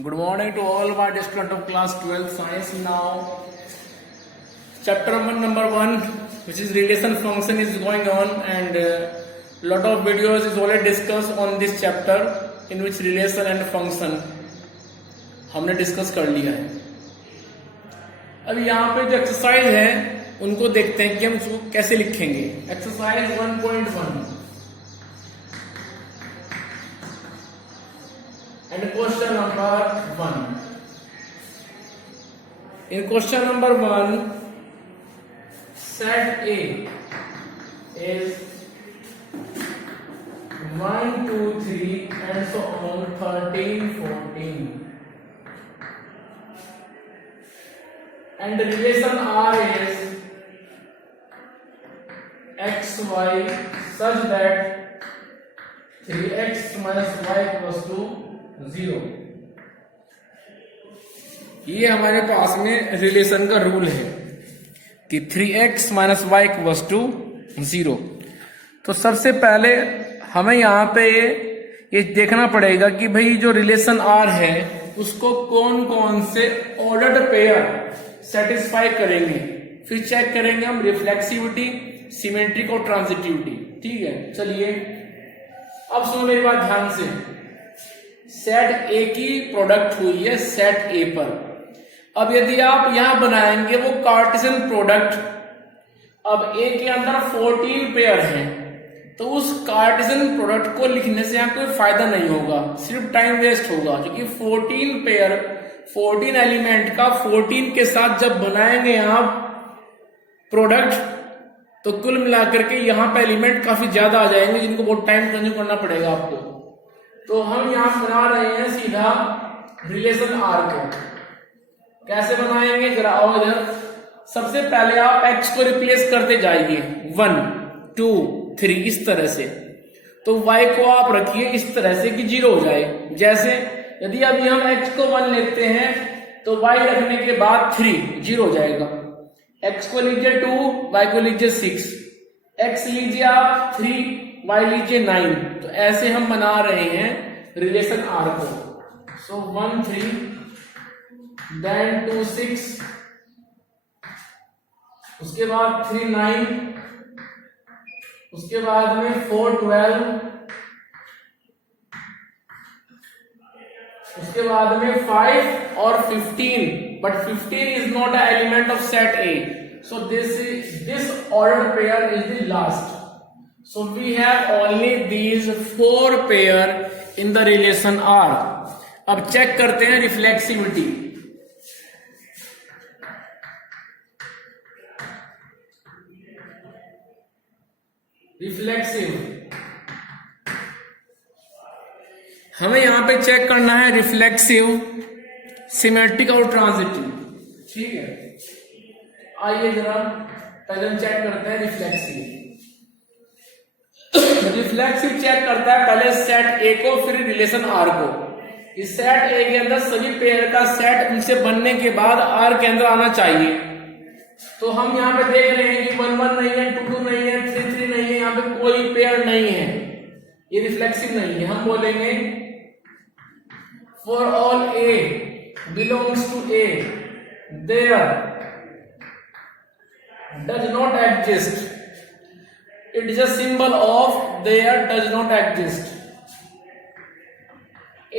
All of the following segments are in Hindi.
Good morning to all my dear students of class 12 science. Now, chapter number 1, which is relation function, is going on, and lot of videos is already discussed on this chapter, in which relation and function हमने डिस्कस कर लिया है. अब यहाँ पे जो एक्सरसाइज है उनको देखते हैं कि हम उसको कैसे लिखेंगे. Exercise 1.1 and question number 1. In question number 1, set A is 1, 2, 3 and so on 13, 14. And the relation R is xy such that 3x minus y equals to 0. ये हमारे पास में रिलेशन का रूल है कि 3x minus Y equals to 0. तो सबसे पहले हमें यहाँ पे ये देखना पड़ेगा कि भाई जो रिलेशन R है उसको कौन कौन से ऑर्डर्ड पेयर सेटिस्फाई करेंगे. फिर चेक करेंगे हम रिफ्लेक्सिविटी, सिमेट्रिक और ट्रांजिटिविटी. ठीक है, चलिए अब सुनो मेरी बात ध्यान से. सेट ए की प्रोडक्ट हुई है सेट ए पर. अब यदि आप यहां बनाएंगे वो कार्टेशियन प्रोडक्ट, अब ए के अंदर 14 पेयर हैं, तो उस कार्टेशियन प्रोडक्ट को लिखने से यहां कोई फायदा नहीं होगा, सिर्फ टाइम वेस्ट होगा. क्योंकि 14 पेयर 14 एलिमेंट का 14 के साथ जब बनाएंगे आप प्रोडक्ट, तो कुल मिलाकर के यहां पे एलिमेंट काफी ज्यादा आ जाएंगे जिनको बहुत टाइम कंज्यूम करना पड़ेगा आपको. तो हम यहां बना रहे हैं सीधा रिलेशन आर को. कैसे बनाएंगे जरा आओ इधर. सबसे पहले आप x को रिप्लेस करते जाइए 1, 2, 3 इस तरह से. तो y को आप रखिए इस तरह से कि 0 हो जाए. जैसे यदि अभी हम x को 1 लेते हैं तो y रखने के बाद 3 0 हो जाएगा. x को लीजिए 2, y को लीजिए 6, x लीजिए आप 3, y लीजिए 9. तो ऐसे हम बना रहे हैं रिलेशन R को. सो 1 3 देन 2 6, उसके बाद 3 9, उसके बाद में 4 12, उसके बाद में 5 और 15. But 15 is not a element of set A. So this ordered pair is the last. So we have only these 4 pair in the relation R. अब चेक करते हैं रिफ्लेक्सिविटी. रिफ्लेक्सिव हमें यहां पे चेक करना है रिफ्लेक्सिव, सिमेट्रिक और ट्रांजिटिव. ठीक है, आइए जरा पहले हम चेक करते हैं रिफ्लेक्सिव. रिफ्लेक्सिव चेक करता है पहले सेट ए को फिर रिलेशन आर को. इस सेट ए के अंदर सभी पेयर का सेट उनसे बनने के बाद आर के अंदर आना चाहिए. तो हम यहाँ पे देख रहे हैं कि 1 1 नहीं है, 2 2 नहीं है, 3 3 नहीं है, यहाँ पे कोई पेयर नहीं है, ये रिफ्लेक्सिव नहीं है. हम बोलेंगे for all a belongs to a there does not exist. It is a symbol of there does not exist.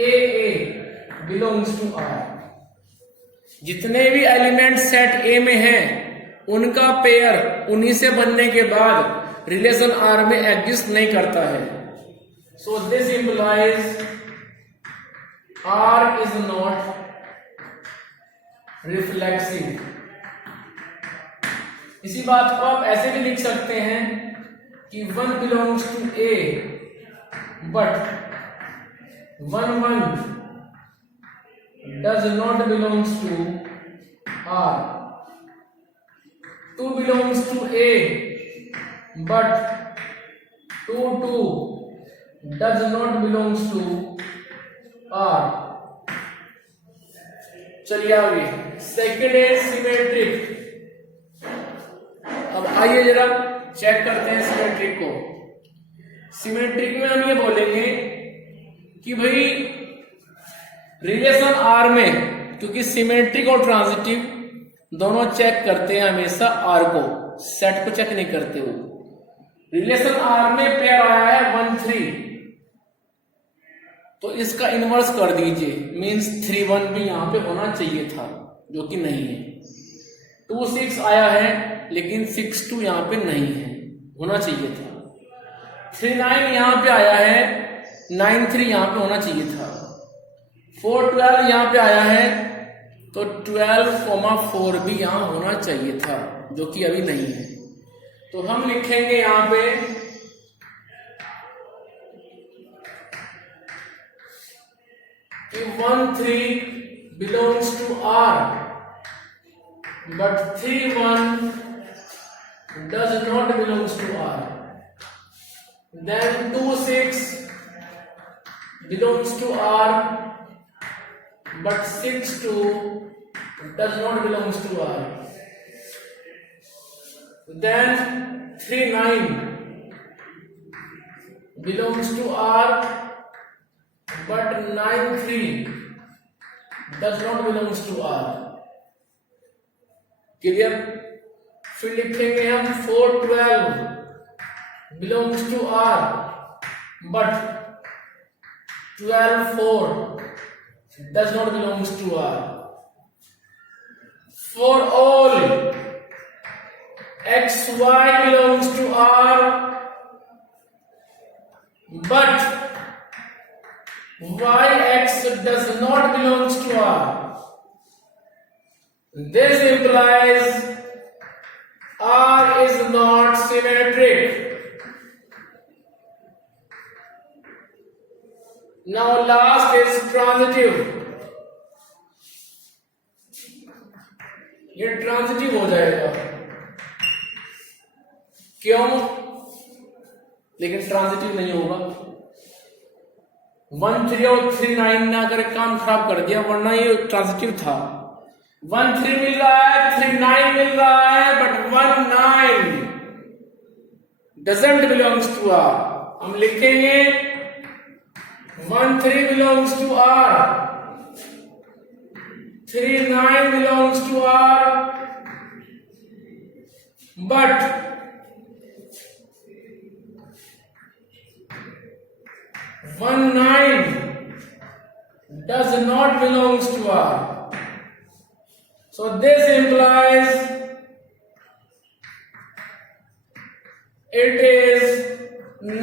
A belongs to R. जितने भी एलिमेंट सेट A में हैं उनका पेयर उन्हीं से बनने के बाद रिलेशन R में एग्जिस्ट नहीं करता है. So this implies R is not reflexive. इसी बात को आप ऐसे भी लिख सकते हैं कि 1 belongs to A but 1 1 does not belongs to R. 2 belongs to A but 2 2 does not belongs to R. चलिए आगे. Second is symmetric. अब आइए जरा चेक करते हैं सिमेट्रिक को. सिमेट्रिक में हम ये बोलेंगे कि भाई रिलेशन आर में क्योंकि सिमेट्रिक और ट्रांजिटिव दोनों चेक करते हैं हमेशा आर को, सेट को चेक नहीं करते वो। रिलेशन आर में पेयर आया है 1 3, तो इसका इनवर्स कर दीजिए, मींस 3 1 भी यहां पे होना चाहिए था, जो कि नहीं है। 2 6 आया है लेकिन 6 2 यहां पे नहीं है, होना चाहिए था। 3 9 यहां पे आया है, 9 3 यहां पे होना चाहिए था। 4 12 यहां पे आया है, तो 12,4 भी यहां होना चाहिए था, जो कि अभी नहीं है। तो हम लिखेंगे यहां पे 1 3 belongs to R, but 3 1 does not belongs to R. Then 2 6 belongs to R, but 6 2 does not belongs to R. Then 3 9 belongs to R, but 9 3 does not belongs to R. Clear? फिर लिखेंगे हम 4 12 belongs to R, but 12 4 does not belongs to R. For all x y belongs to R, but y x does not belongs to R. This implies R is not symmetric. Now last is transitive. ये ट्रांजिटिव हो जाएगा, क्यों? लेकिन ट्रांजिटिव नहीं होगा। 1 3 और 3 9 ने अगर काम खराब कर दिया, वरना ये ट्रांजिटिव था। 1 3 मिल रहा है, 3 9 मिल रहा है, but 1 9 doesn't belongs to R. हम लिखेंगे 1 3 belongs to R, 3 9 belongs to R, but 1 9 does not belongs to R. So this implies it is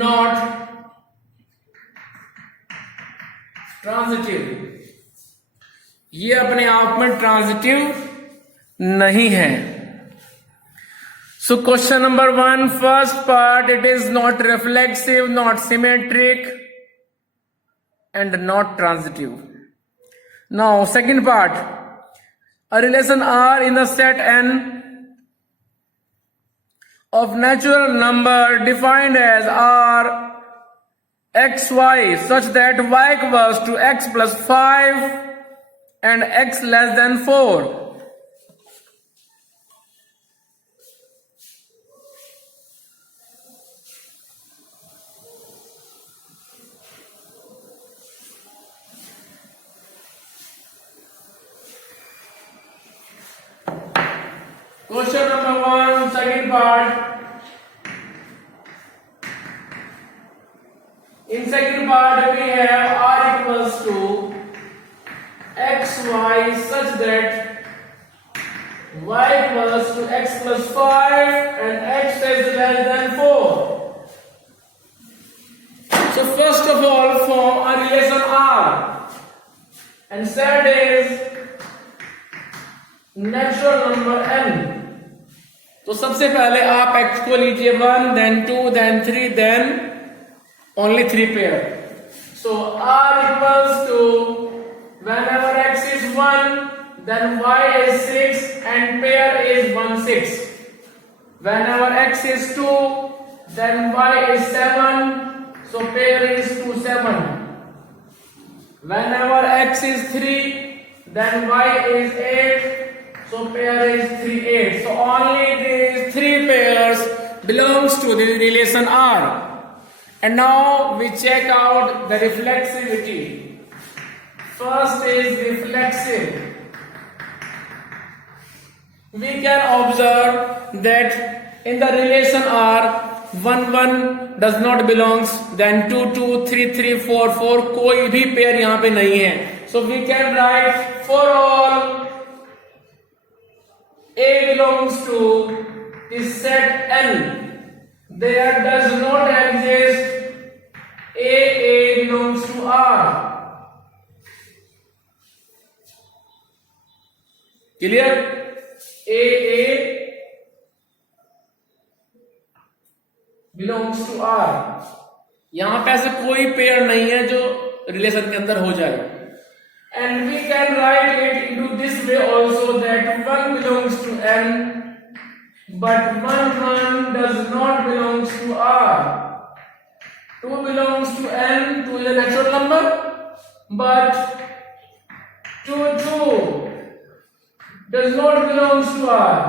not transitive. ये अपने आप में ट्रांजिटिव नहीं है। So question number 1, first part, it is not reflexive, not symmetric and not transitive. Now second part, a relation R in the set N of natural number defined as R x y such that y equals to x plus 5 and x less than 4. Question number 1, second part. In second part we have R equals to x y such that y equals to x plus 5 and x is less than 4. So first of all, form a relation R, and set is natural number n. तो सबसे पहले आप x को लीजिए 1, then 2, then 3, then only 3 pair. So R equals to, whenever x is 1, then y is 6 and pair is 1 6. Whenever x is 2, then y is 7, so pair is 2 7. Whenever x is 3, then y is 8, so pair is 3 8. So only these 3 pairs belongs to the relation R. And now we check out the reflexivity. First is reflexive. We can observe that in the relation R 1 1 does not belongs, then 2 2 3 3 4 4 कोई भी पेयर यहां पे नहीं है. So we can write for all A belongs to this set N, there does not exist A belongs to R. Clear? A belongs to R. यहां पे ऐसे कोई पेयर नहीं है जो रिलेशन के अंदर हो जाए. And we can write it into this way also, that 1 belongs to N, but 1 1 does not belongs to R. 2 belongs to N, 2 is a natural number, but 2 2 does not belongs to R.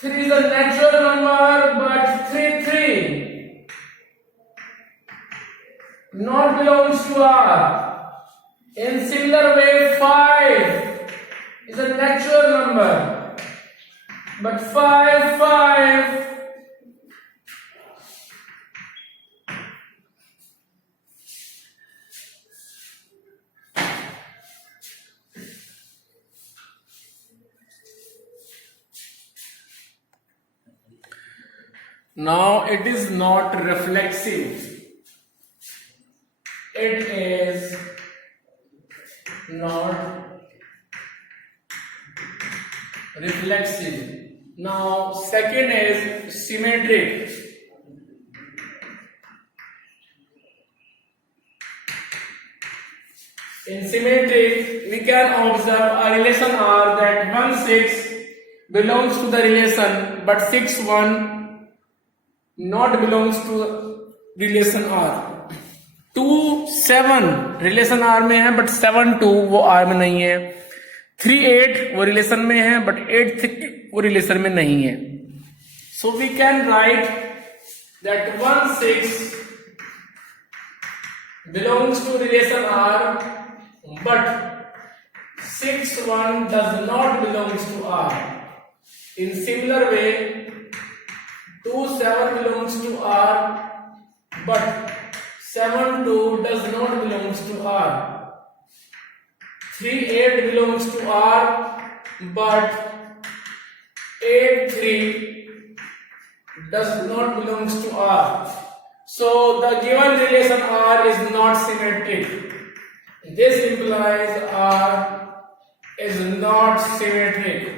3 is a natural number, but 3 3 not belongs to R. In similar way, 5 is a natural number, but 5 5 now it is not reflexive, it is not reflexive. Now second is symmetric. In symmetric we can observe a relation R that 1 6 belongs to the relation, but 6 1 not belongs to relation R. 2 7 relation R में है, बट 7 2 वो R में नहीं है. 3 8 वो रिलेशन में है, बट 8 3 वो रिलेशन में नहीं है. So we can write that 1 6 belongs to relation R, but 6 1 does not belongs to R. In similar way 2 7 belongs to R, but 7 2 does not belongs to R. 3 8 belongs to R, but 8 3 does not belongs to R. So the given relation R is not symmetric. This implies R is not symmetric.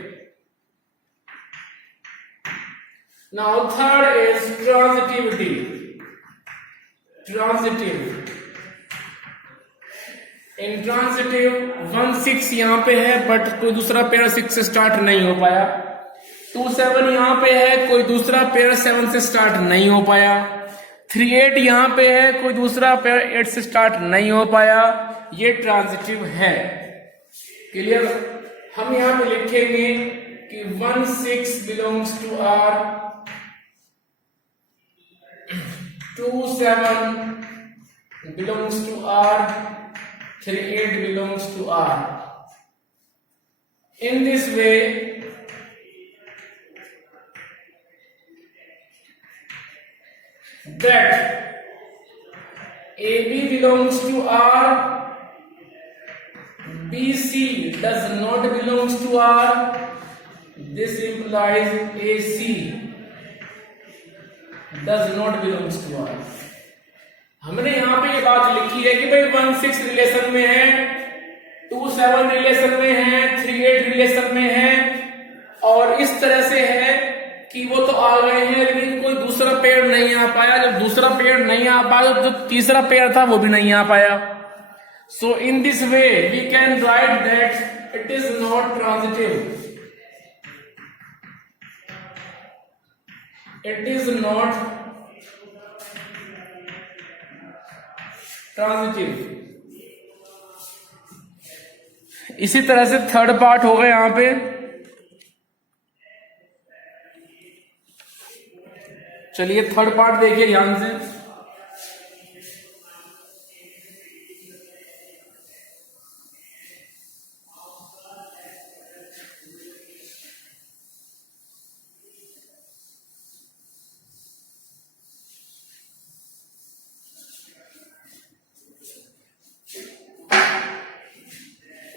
Now third is transitivity. Transitive. In transitive 1 6 यहां पे है, बट कोई दूसरा पेयर 6 से स्टार्ट नहीं हो पाया. 2 7 यहां पे है, कोई दूसरा पेयर 7 से स्टार्ट नहीं हो पाया. 3 8 यहां पे है, कोई दूसरा पेयर 8 से स्टार्ट नहीं हो पाया. ये ट्रांजिटिव है. क्लियर? हम यहां पे लिखेंगे कि 1 6 belongs to R, 2 7 belongs to R, 3 8 belongs to R. In this way, that AB belongs to R, BC does not belongs to R. This implies AC does not belongs to R. हमने यहां पे ये बात लिखी है कि भाई 1 6 रिलेशन में है, 2 7 रिलेशन में है, 3 8 रिलेशन में है, और इस तरह से है कि वो तो आ गए हैं, लेकिन कोई दूसरा पेयर नहीं आ पाया. जब दूसरा पेयर नहीं आ पाया तो जो तीसरा पेयर था वो भी नहीं आ पाया. So in this way we can write that it is not transitive. It is not transitive. इसी तरह से थर्ड पार्ट होगा यहां पे. चलिए थर्ड पार्ट देखिए ध्यान से.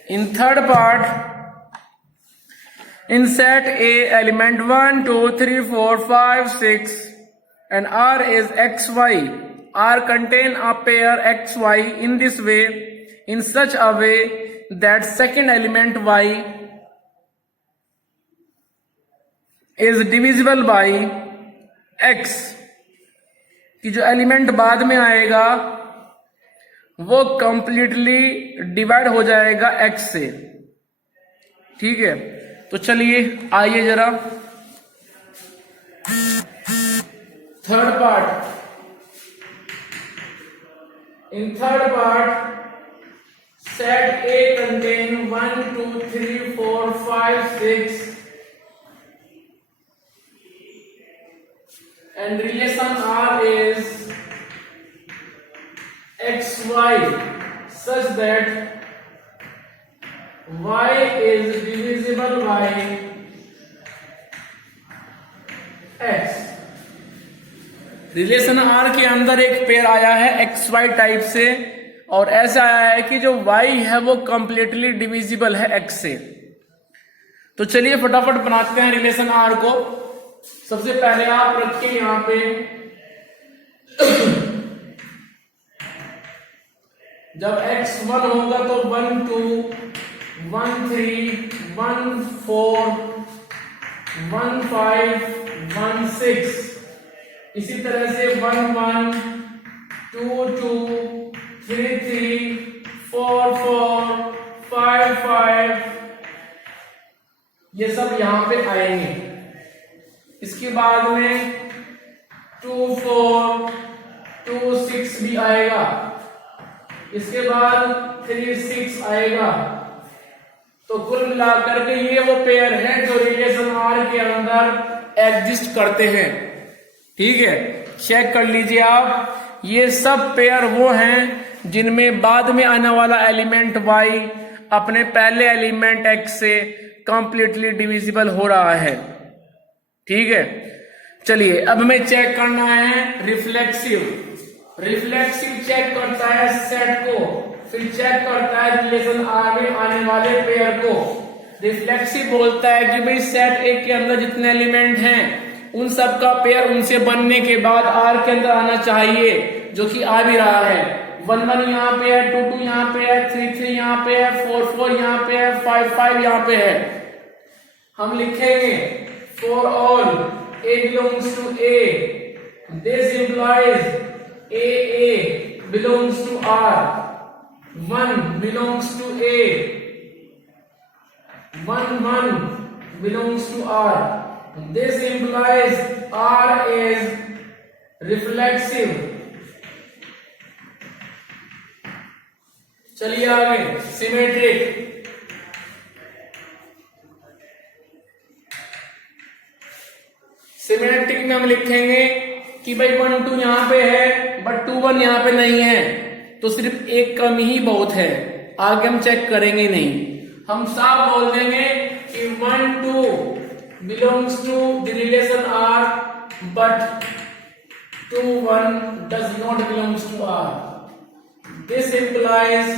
In third part, in set A, element 1, 2, 3, 4, 5, 6 and R is XY. R contain a pair XY in this way, in such a way that second element Y is divisible by X. कि जो एलिमेंट बाद में आएगा वो कंप्लीटली डिवाइड हो जाएगा X से। ठीक है, तो चलिए आइए जरा third part. In third part set A contain 1, 2, 3, 4, 5, 6 and relation R is XY such that Y is divisible by X। Relation R के अंदर एक पेयर आया है XY टाइप से और ऐसा आया है कि जो Y है वो कंप्लीटली डिविजिबल है X से। तो चलिए फटाफट बनाते हैं रिलेशन R को। सबसे पहले आप रखिए यहां पे जब x1 होगा तो 1 2 1 3 1 4 1 5 1 6, इसी तरह से 1 1 2 2 3 3 4 4 5 5 ये सब यहां पे आएंगे। इसके बाद में 2 4 2 6 भी आएगा। इसके बाद 3 6 आएगा। तो कुल मिलाकर के ये वो पेयर है जो रिलेशन R के अंदर एग्जिस्ट करते हैं। ठीक है, चेक कर लीजिए आप, ये सब पेयर वो हैं जिनमें बाद में आने वाला एलिमेंट Y अपने पहले एलिमेंट X से कंप्लीटली डिविजिबल हो रहा है। ठीक है, चलिए अब हमें चेक करना है रिफ्लेक्सिव। रिफ्लेक्सिव चेक करता है सेट को, फिर चेक करता है रिलेशन R में आने वाले पेयर को। रिफ्लेक्सिव बोलता है कि भाई सेट A के अंदर जितने एलिमेंट हैं उन सब का पेयर उनसे बनने के बाद R के अंदर आना चाहिए, जो कि आ भी रहा है। 1 1 यहाँ पे है, 2 2 यहाँ पे है, 3 3 यहाँ पे है, 4 4 यहाँ पे है, 5 5 यहाँ पे है। हम लिखेंगे for all A belongs to A, this implies A belongs to R, 1 belongs to A, 1 1 belongs to R. This implies R is reflexive. चलिए आगे, सिमेट्रिक। सिमेट्रिक में हम लिखेंगे कि भाई 1 2 यहां पे है बट 2 1 यहां पे नहीं है, तो सिर्फ एक कमी ही बहुत है, आगे हम चेक करेंगे नहीं। हम साफ बोल देंगे कि 1 2 belongs to the relation R but 2 1 does not belongs to R. This implies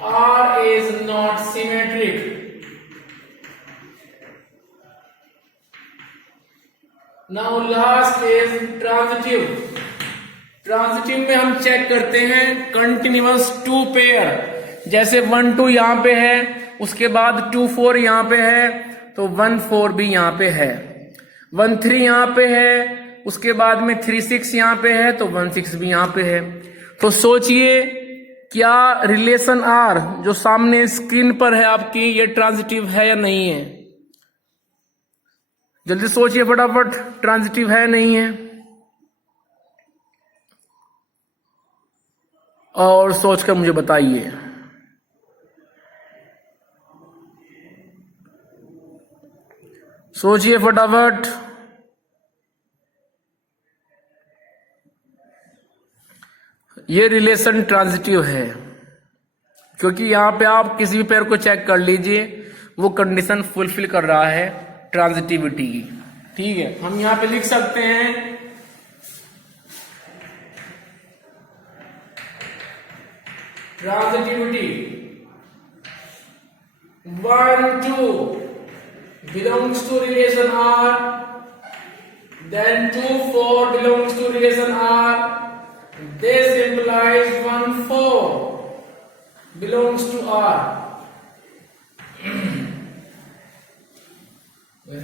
R is not symmetric. Now last is transitive. Transitive में हम चेक करते हैं कंटिन्यूअस टू पेयर। जैसे 1 2 यहां पे है, उसके बाद 2 4 यहां पे है, तो 1 4 भी यहां पे है। 1 3 यहां पे है, उसके बाद में 3 6 यहां पे है, तो 1 6 भी यहां पे है। तो सोचिए क्या रिलेशन R जो सामने स्क्रीन पर है आपकी, ये ट्रांजिटिव है या नहीं है? जल्दी सोचिए फटाफट, ट्रांजिटिव है नहीं है? और सोचकर मुझे बताइए। सोचिए फटाफट। ये रिलेशन ट्रांजिटिव है क्योंकि यहां पे आप किसी भी पेयर को चेक कर लीजिए, वो कंडीशन फुलफिल कर रहा है ट्रांजिटिविटी की। ठीक है, हम यहां पे लिख सकते हैं transitivity 1 2 belongs to relation R, then 2 4 belongs to relation R. This implies 1 4 belongs to R.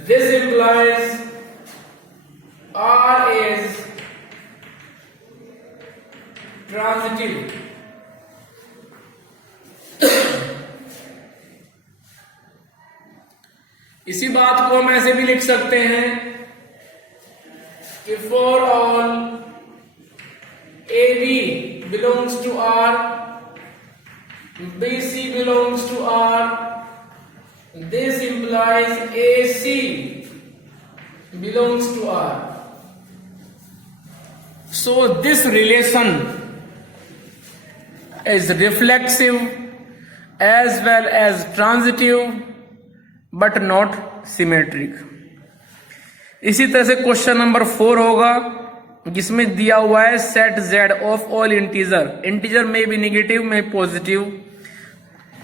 This implies R is transitive. इसी बात को हम ऐसे भी लिख सकते हैं कि for all AB belongs to R, BC belongs to R, this implies AC belongs to R. So this relation is reflexive as well as transitive but not symmetric. इसी तरह से क्वेश्चन नंबर 4 होगा जिसमें दिया हुआ है set Z of all integer में भी नेगेटिव में पॉजिटिव।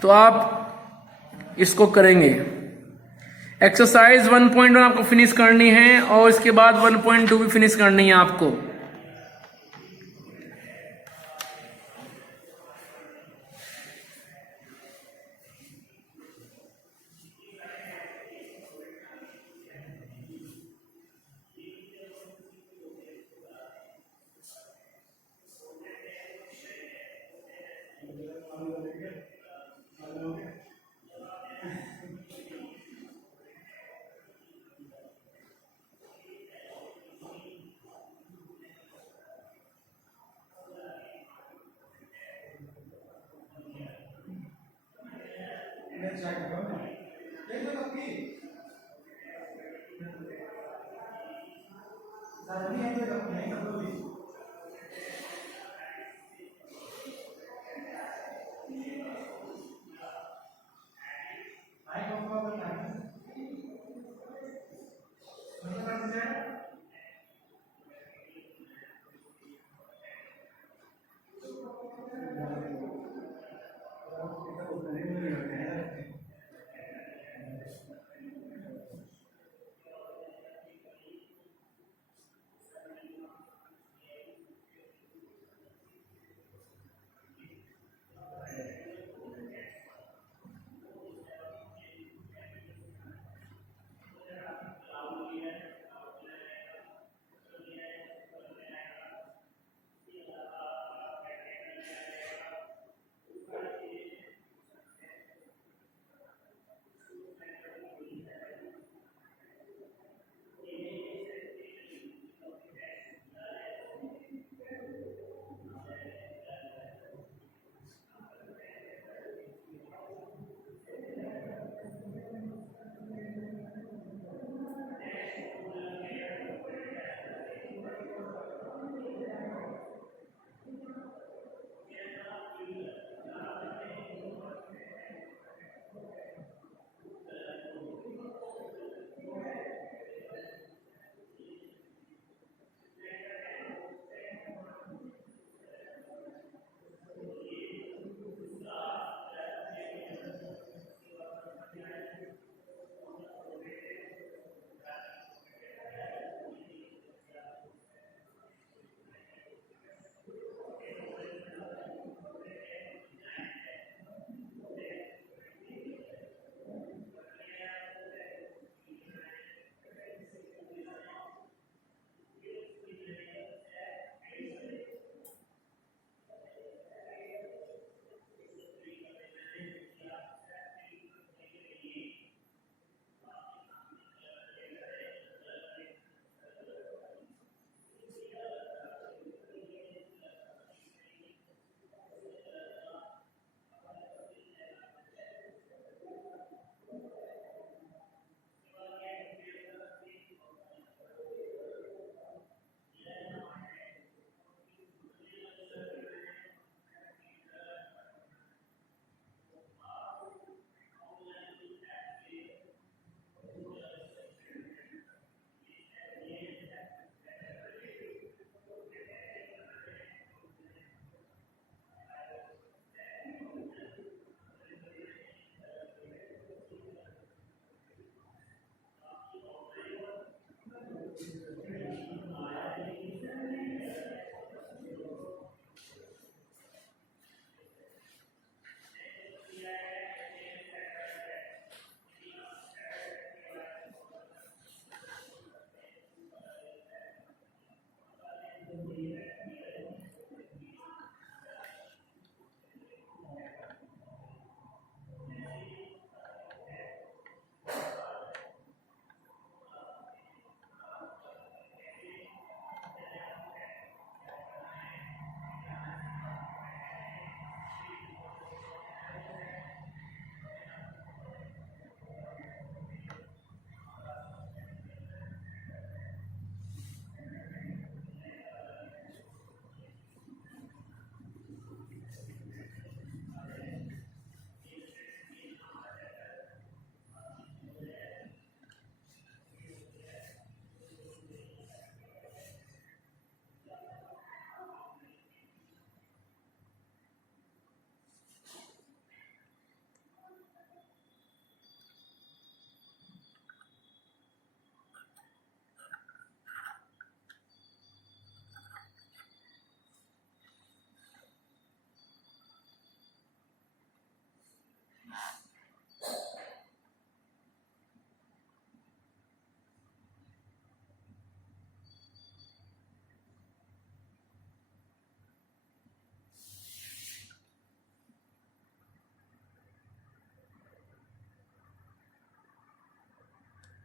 तो आप इसको करेंगे। एक्सरसाइज 1.1 आपको फिनिश करनी है और इसके बाद 1.2 भी फिनिश करनी है आपको। नहीं